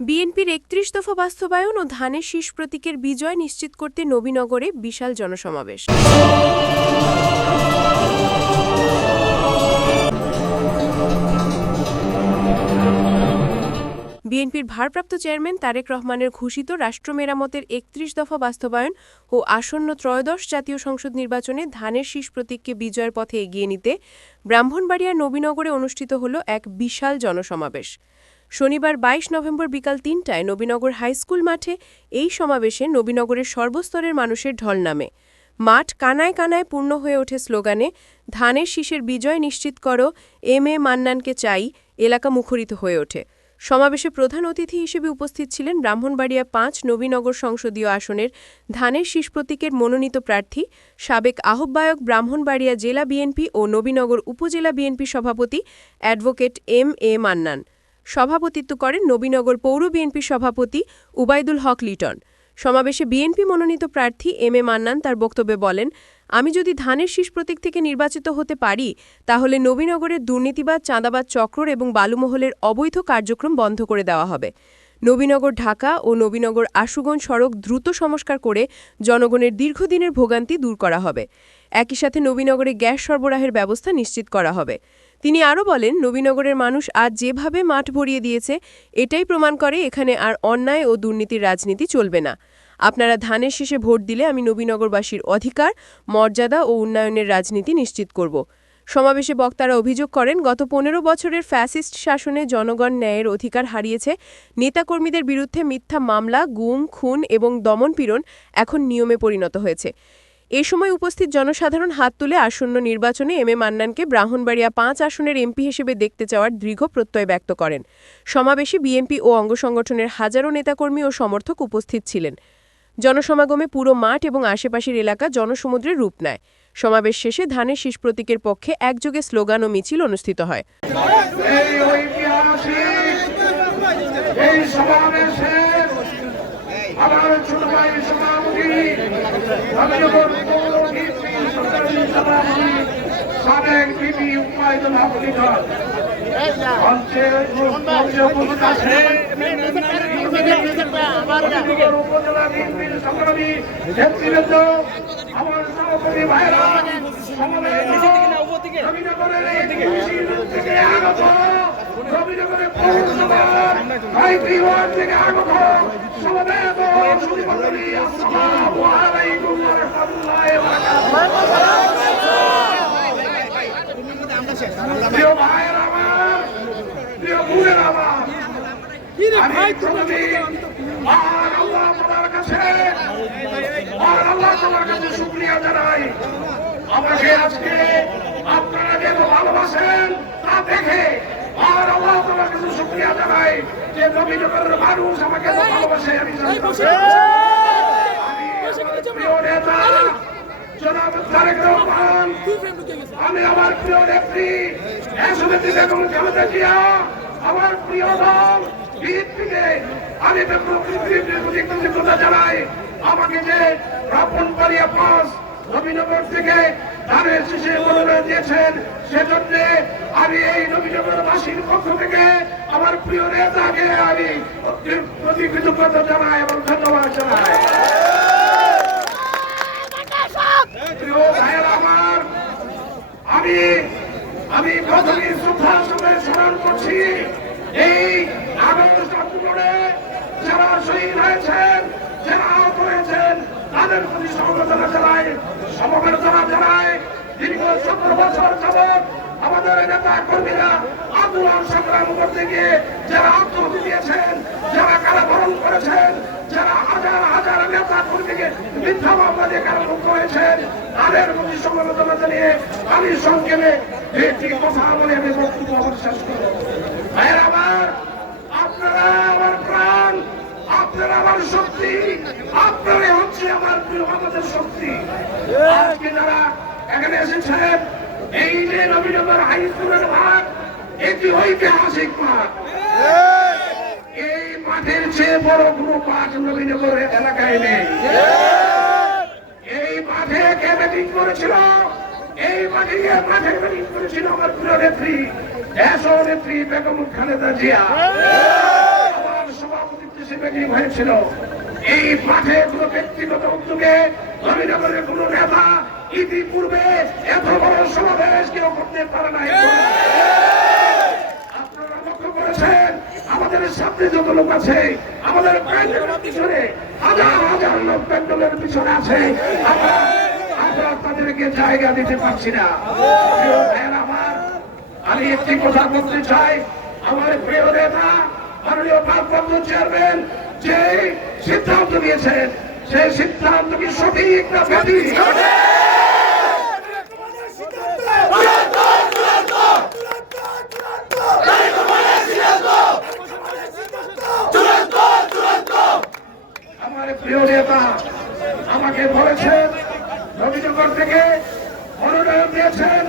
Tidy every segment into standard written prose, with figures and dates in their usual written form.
বিএনপির ৩১ দফা বাস্তবায়ন ও ধানের শীষ প্রতীকের বিজয় নিশ্চিত করতে নবীনগরে বিশাল জনসমাবেশ। বিএনপির ভারপ্রাপ্ত চেয়ারম্যান তারেক রহমানের ঘোষিত রাষ্ট্র মেরামতের ৩১ দফা বাস্তবায়ন ও আসন্ন ত্রয়োদশ জাতীয় সংসদ নির্বাচনে ধানের শীষ প্রতীককে বিজয়ের পথে এগিয়ে নিতে ব্রাহ্মণবাড়িয়ার নবীনগরে অনুষ্ঠিত হল এক বিশাল জনসমাবেশ। শনিবার ২২ নভেম্বর বিকাল ৩টায় নবীনগর হাইস্কুল মাঠে এই সমাবেশে নবীনগরের সর্বস্তরের মানুষের ঢল নামে। মাঠ কানায় কানায় পূর্ণ হয়ে ওঠে স্লোগানে ধানের শীষের বিজয় নিশ্চিত করো, এম এ মান্নানকে চাই। এলাকা মুখরিত হয়ে ওঠে। সমাবেশে প্রধান অতিথি হিসেবে উপস্থিত ছিলেন ব্রাহ্মণবাড়িয়া ৫ নবীনগর সংসদীয় আসনের ধানের শীষ প্রতীকের মনোনীত প্রার্থী, সাবেক আহ্বায়ক ব্রাহ্মণবাড়িয়া জেলা বিএনপি ও নবীনগর উপজেলা বিএনপি সভাপতি অ্যাডভোকেট এম এ মান্নান। সভাপতিত্ব করেন নবীনগর পৌর বিএনপির সভাপতি উবাইদুল হক লিটন। সমাবেশে বিএনপি মনোনীত প্রার্থী এম এ মান্নান তার বক্তব্যে বলেন, আমি যদি ধানের শীষ প্রতীক থেকে নির্বাচিত হতে পারি তাহলে নবীনগরের দুর্নীতিবাদ, চাঁদাবাদ চক্র এবং বালুমহলের অবৈধ কার্যক্রম বন্ধ করে দেওয়া হবে। নবীনগর ঢাকা ও নবীনগর আশুগঞ্জ সড়ক দ্রুত সংস্কার করে জনগণের দীর্ঘদিনের ভোগান্তি দূর করা হবে। একই সাথে নবীনগরে গ্যাস সরবরাহের ব্যবস্থা নিশ্চিত করা হবে। তিনি আরও বলেন, নবীনগরের মানুষ আজ যেভাবে মাঠ ভরিয়ে দিয়েছে এটাই প্রমাণ করে এখানে আর অন্যায় ও দুর্নীতির রাজনীতি চলবে না। আপনারা ধানের শীষে ভোট দিলে আমি নবীনগরবাসীর অধিকার, মর্যাদা ও উন্নয়নের রাজনীতি নিশ্চিত করব। সমাবেশে বক্তারা অভিযোগ করেন, গত ১৫ বছরের ফ্যাসিস্ট শাসনে জনগণ ন্যায়ের অধিকার হারিয়েছে। নেতাকর্মীদের বিরুদ্ধে মিথ্যা মামলা, গুম, খুন এবং দমনপীড়ন এখন নিয়মে পরিণত হয়েছে। এ সময় উপস্থিত জনসাধারণ হাত তুলে আসন্ন নির্বাচনে এম এ মান্নানকে ব্রাহ্মণবাড়িয়া ৫ আসনের এমপি হিসেবে দেখতে চাওয়ার দৃঢ় প্রত্যয় ব্যক্ত করেন। সমাবেশে বিএনপি ও অঙ্গ সংগঠনের হাজারো নেতাকর্মী ও সমর্থক উপস্থিত ছিলেন। জনসমাগমে পুরো মাঠ এবং আশেপাশের এলাকা জনসমুদ্রের রূপ নেয়। সমাবেশ শেষে ধানের শীষ প্রতীকের পক্ষে একযোগে স্লোগান ও মিছিল অনুষ্ঠিত হয়। শুকরিয়া জানাই, আমাকে আজকে আপনারা যে ভালোবাসেন তা দেখে আর আল্লাহ তাআলার কাছে শুকরিয়া জানাই যে নবীনগরের মানুষ আমাকে ভালোবাসে। আমি প্রিয় নেতা জনাব তারেক রহমান, আমি আমার প্রিয় নেত্রী দেশনেত্রী বেগম খালেদা জিয়া, আমার প্রিয় দল বিএনপিকে আমি কৃতজ্ঞতা জানাই। আমাকে যে ব্রাহ্মণবাড়িয়া ৫ নবীনগর থেকে ধানের শীষে মনোনয়ন দিয়েছেন সেজন্য আমি এই নবীনগরবাসীর পক্ষ থেকে আমার প্রিয় নেতাকে আমি প্রতি কৃতজ্ঞতা জানাই এবং ধন্যবাদ জানাই। প্রিয় ভাইয়েরা আমার, আমি প্রথমে শ্রদ্ধার সঙ্গে স্মরণ করছি এই আগস্ট আন্দোলনে যারা শহীদ হয়েছেন, যারা আহত হয়েছেন তাদের প্রতি সমবেদনা জানাই, সমবেদনা জানাই। দীর্ঘ ১৭ বছর যাবৎ আমাদের নেতা কর্মীরা আন্দোলন সংগ্রাম করতে গিয়ে যারা আত্মহত্যা দিয়েছেন, যারা কারাবরণ করেছেন, যারা হাজার হাজার নেতা কর্মীকে মিথ্যা মামলা দিয়ে কারামুক্ত হয়েছেন, তাদের প্রতি সমবেদনা জানিয়ে আমি সংক্ষেপে একটি কথা বলে আমি বক্তব্য শেষ করব। ভাইয়ের আমার, আপনারা আমার প্রাণ, আপনারা আমার শক্তি, আপনারাই হচ্ছে আমার প্রিয় আমাদের শক্তি। আজকে যারা এখানে এসেছেন, এই যে নবীনগর হাই স্কুলের মাঠ, এটি ঐতিহাসিক মাঠ। এই মাঠের চেয়ে বড় কোনো মাঠ নবীনগর এলাকায় নেই। এই মাঠে কে ব্যাটিং করেছিল? এই মাঠে ব্যাটিং করেছিল আমার প্রিয় নেত্রী, দেশ নেত্রী বেগম খালেদা জিয়া। আমার সভাপতি শক্তিশালী মিটিং হয়েছিল। এই মাঠে কোনো ব্যক্তিগত উদ্যোগে নবীনগরের কোন নেতা ইতিপূর্বে এত বড় সমাবেশ কেউ করতে পারে নাই। আপনারা লক্ষ্য করেছেন আমাদের সামনে যত লোক আছে, আমাদের প্যান্ডেলের পিছনে হাজার হাজার লোক প্যান্ডেলের পিছনে আছে, আমরা তাদেরকে জায়গা দিতে পারছি না। প্রিয় ভাইয়েরা আমার, আমি একটি কথা বলতে চাই, আমার প্রিয় নেতা মাননীয় ভারপ্রাপ্ত চেয়ারম্যান যে সিদ্ধান্ত নিয়েছেন, সেই সিদ্ধান্ত কি সঠিক না বেঠিক? আমার প্রিয় নেতা আমাকে বলেছেন, নবীনগর থেকে মনোনয়ন দিয়েছেন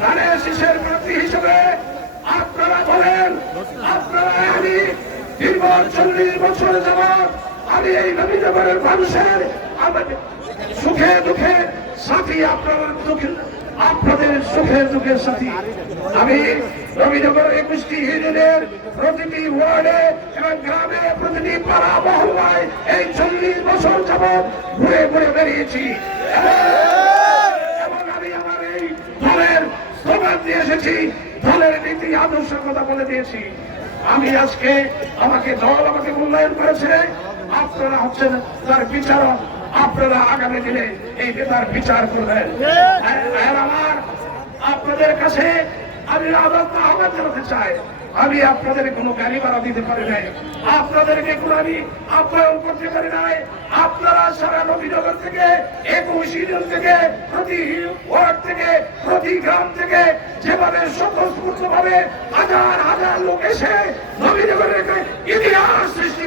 ধানের শীষের প্রার্থী হিসেবে। আপনারা বলেন, আপনারা আমি দীর্ঘ 40 বছর যাবৎ আমি এই নবীনগরের মানুষের সুখে দুঃখে সাথী, আপনাদের সুখে দুঃখের সাথী। আমি নবীনগর 21টি ইউনিয়নের প্রতিটি ওয়ার্ডে এবং গ্রামে প্রতিটি পাড়া মহল্লায় এই 40 বছর যাবৎ ঘুরে ঘুরে বেরিয়েছি এবং আমি আমার এই দলের স্লোগান দিয়ে এসেছি, দলের নীতি আদর্শের কথা বলে দিয়েছি। আমি আজকে দল আমাকে মূল্যায়ন করেছে, আপনারা হচ্ছেন তার বিচারক, আপনারা আগামী দিনে এই নেতার বিচার করবেন। আমার আপনাদের কাছে আমি আহ্বান জানাতে চাই, আমি আপনাদের কোনো গালিমারা দিতে পারি নাই, আপনাদেরকে কোনো আমি আপ্যায়ন করতে পারি নাই। আপনারা সারা নবীনগর থেকে 21 ইউনিয়ন থেকে প্রতি ওয়ার্ড থেকে প্রতি গ্রাম থেকে যেভাবে স্বতঃস্ফূর্ত ভাবে হাজার হাজার লোক এসে নবীনগরের ইতিহাস সৃষ্টি